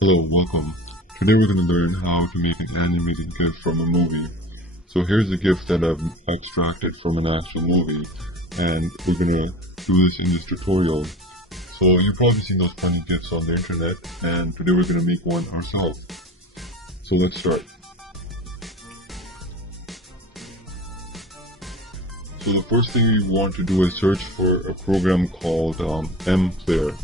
Hello, welcome. Today we're going to learn how to make an animated GIF from a movie. So here's a GIF that I've extracted from an actual movie, and we're going to do this in this tutorial. So you've probably seen those funny GIFs on the internet, and today we're going to make one ourselves. So let's start. So the first thing you want to do is search for a program called mplayer.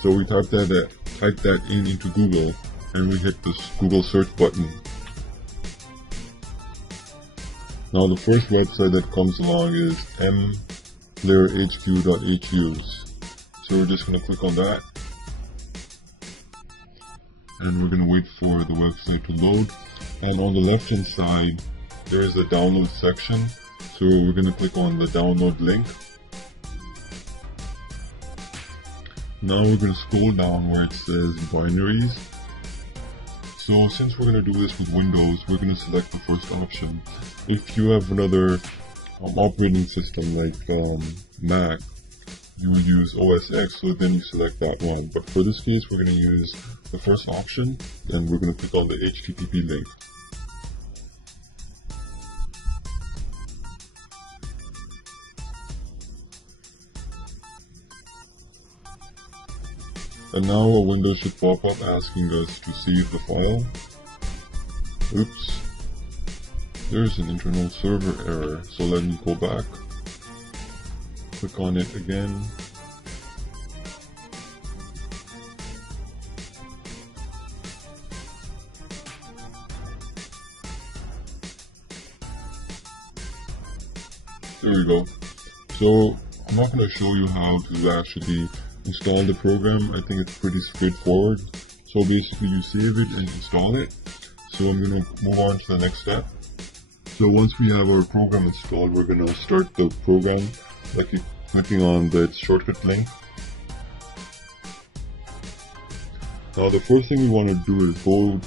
So we type that into Google, and we hit this Google search button. Now the first website that comes along is mplayer.hq.hu. So we're just going to click on that, and we're going to wait for the website to load. And on the left hand side there is a download section, so we're going to click on the download link. Now we're going to scroll down where it says binaries. So since we're going to do this with Windows, we're going to select the first option. If you have another operating system like Mac, you would use OS X, so then you select that one. But for this case, we're going to use the first option, and we're going to click on the HTTP link. And now a window should pop up asking us to save the file. Oops, there's an internal server error, so let me go back. Click on it again. There we go. So I'm not going to show you how to actually install the program. I think it's pretty straightforward. So basically you save it and install it. So I'm going to move on to the next step. So once we have our program installed, we're going to start the program by clicking on the shortcut link. Now the first thing we want to do is go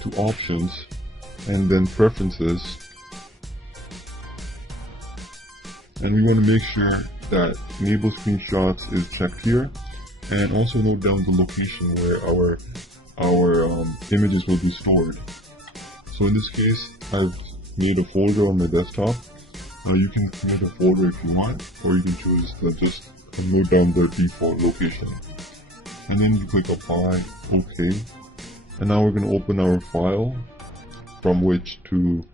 to options and then preferences, and we want to make sure that enable screenshots is checked here, and also note down the location where our images will be stored. So in this case, I've made a folder on my desktop. You can create a folder if you want, or you can choose to just note down the default location. And then you click apply, OK. And now we're going to open our file from which to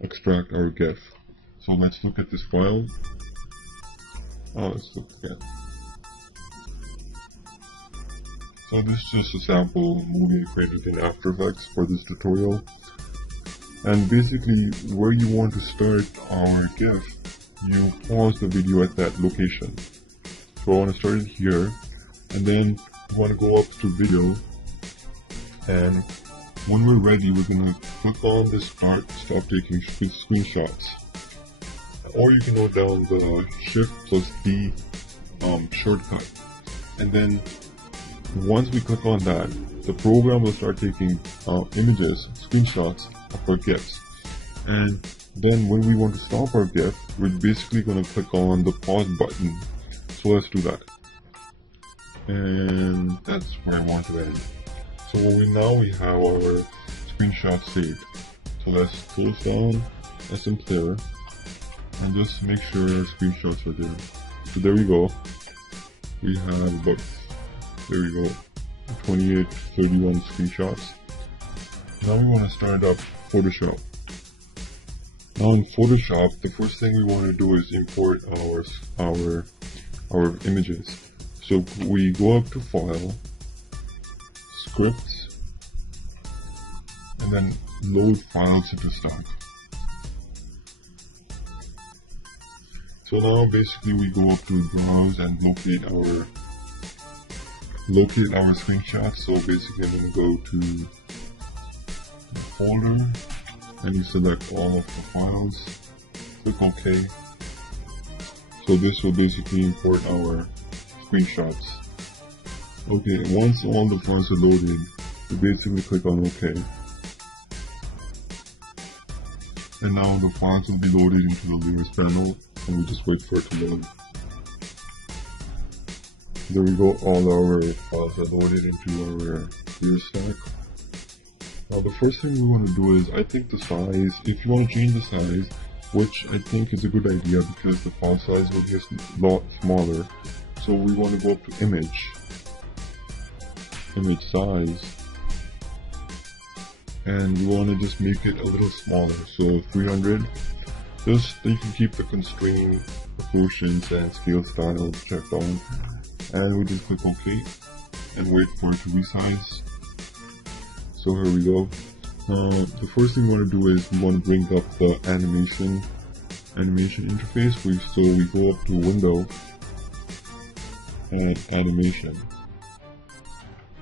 extract our GIF. So let's look at this file. Let's look again. So this is just a sample movie created in After Effects for this tutorial. And basically, where you want to start our GIF, you pause the video at that location. So I want to start it here, and then you want to go up to video, and when we're ready, we're going to click on the stop taking screenshots. Or you can note down the Shift plus D shortcut. And then once we click on that, the program will start taking images, screenshots of our GIFs. And then when we want to stop our GIF, we're basically going to click on the pause button. So let's do that. And that's where I want to end. So now we have our screenshot saved. So let's close down mplayer and just make sure our screenshots are there. So there we go. We have about, there we go, 28 to 31 screenshots. Now we want to start up Photoshop. Now in Photoshop, the first thing we want to do is import our images. So we go up to File, Scripts, and then Load Files into Stock. So now basically we go up to Browse and locate our screenshots. So basically I'm going to go to the folder, and you select all of the files, click OK. So this will basically import our screenshots. Okay, once all the files are loaded, you basically click on OK. And now the files will be loaded into the layers panel, and we just wait for it to load. There we go, all our files are loaded into our layer stack. Now the first thing we want to do is, I think the size, if you want to change the size, which I think is a good idea because the file size will be a lot smaller. So we want to go up to image size, and we want to just make it a little smaller, so 300. Just you can keep the constraint, proportions, and scale style checked on, and we just click OK and wait for it to resize. So here we go. The first thing we want to do is we want to bring up the animation interface. So we go up to Window and Animation.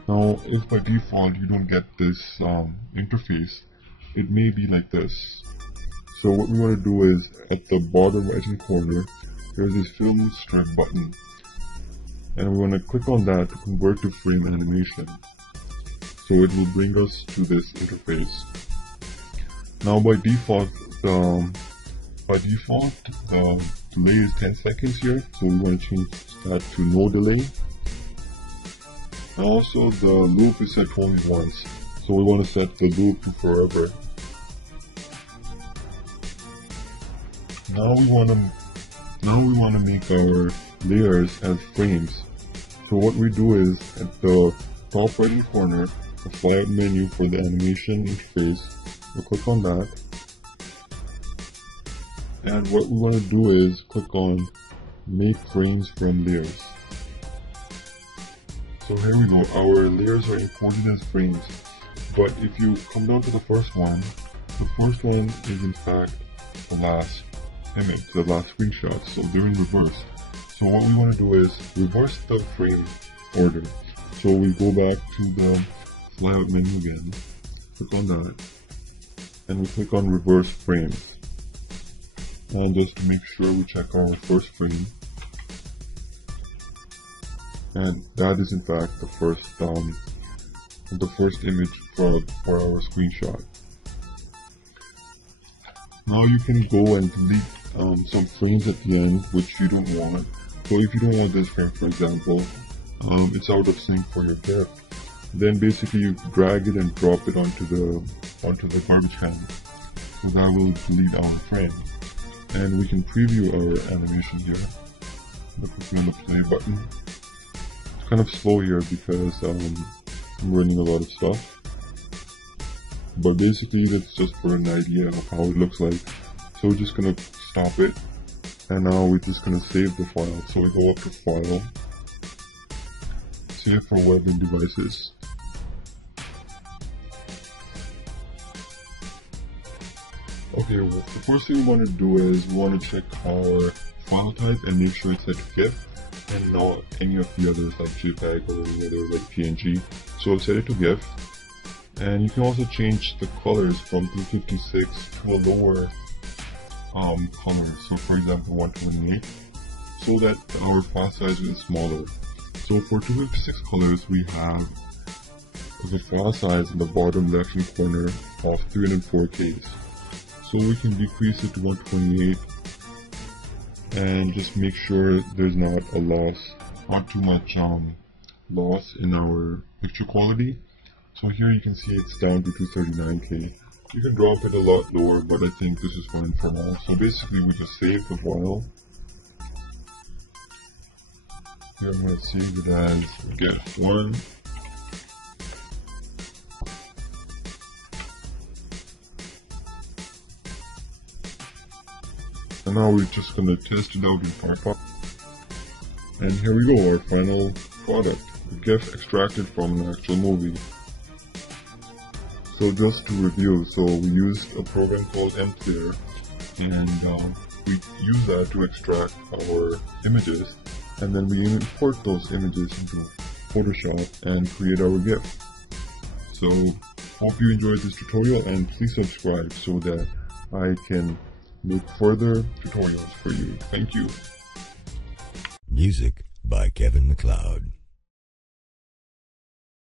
Now, if by default you don't get this interface, it may be like this. So what we want to do is, at the bottom right hand corner, there's this film strip button, and we want to click on that to convert to frame animation. So it will bring us to this interface. Now by default the delay is 10 seconds here, so we want to change that to no delay. Also, the loop is set only once, so we want to set the loop to forever. Now we want to make our layers as frames. So what we do is, at the top right hand corner, the flyout menu for the animation interface, we'll click on that. And what we want to do is click on Make Frames from Layers. So here we go, our layers are imported as frames, but if you come down to the first one is in fact the last image, the last screenshot, so they're in reverse. So what we want to do is reverse the frame order. So we go back to the flyout menu again, click on that, and we click on reverse frames. And just to make sure we check our first frame. And that is in fact the first image for our screenshot. Now you can go and delete some frames at the end which you don't want. So if you don't want this frame, for example, it's out of sync for your GIF, then basically you drag it and drop it onto the garbage can. So that will delete our frame. And we can preview our animation here. Clicking on the play button. It's kind of slow here because I'm running a lot of stuff. But basically that's just for an idea of how it looks like. So we're just gonna stop it. And now we're just gonna save the file. So we go up to File, Save for Web and Devices. Okay, well, the first thing we want to do is we want to check our file type and make sure it's set to GIF and not any of the others like JPEG or any others like PNG. So set it to GIF, and you can also change the colors from 256 to a lower color. So for example 128, so that our file size is smaller. So for 256 colors we have the file size in the bottom left hand corner of 304Ks. So we can decrease it to 128 and just make sure there's not a loss, not too much loss in our picture quality. So here you can see it's down to 239K. You can drop it a lot lower, but I think this is fine for now. So basically we just save the file. Here I'm going to save it as GIF1. And now we're just going to test it out in Firefox. And here we go, our final product, the GIF extracted from an actual movie. So just to review, so we used a program called mplayer, and we use that to extract our images, and then we import those images into Photoshop and create our GIF. So hope you enjoyed this tutorial, and please subscribe so that I can make further tutorials for you. Thank you. Music by Kevin MacLeod.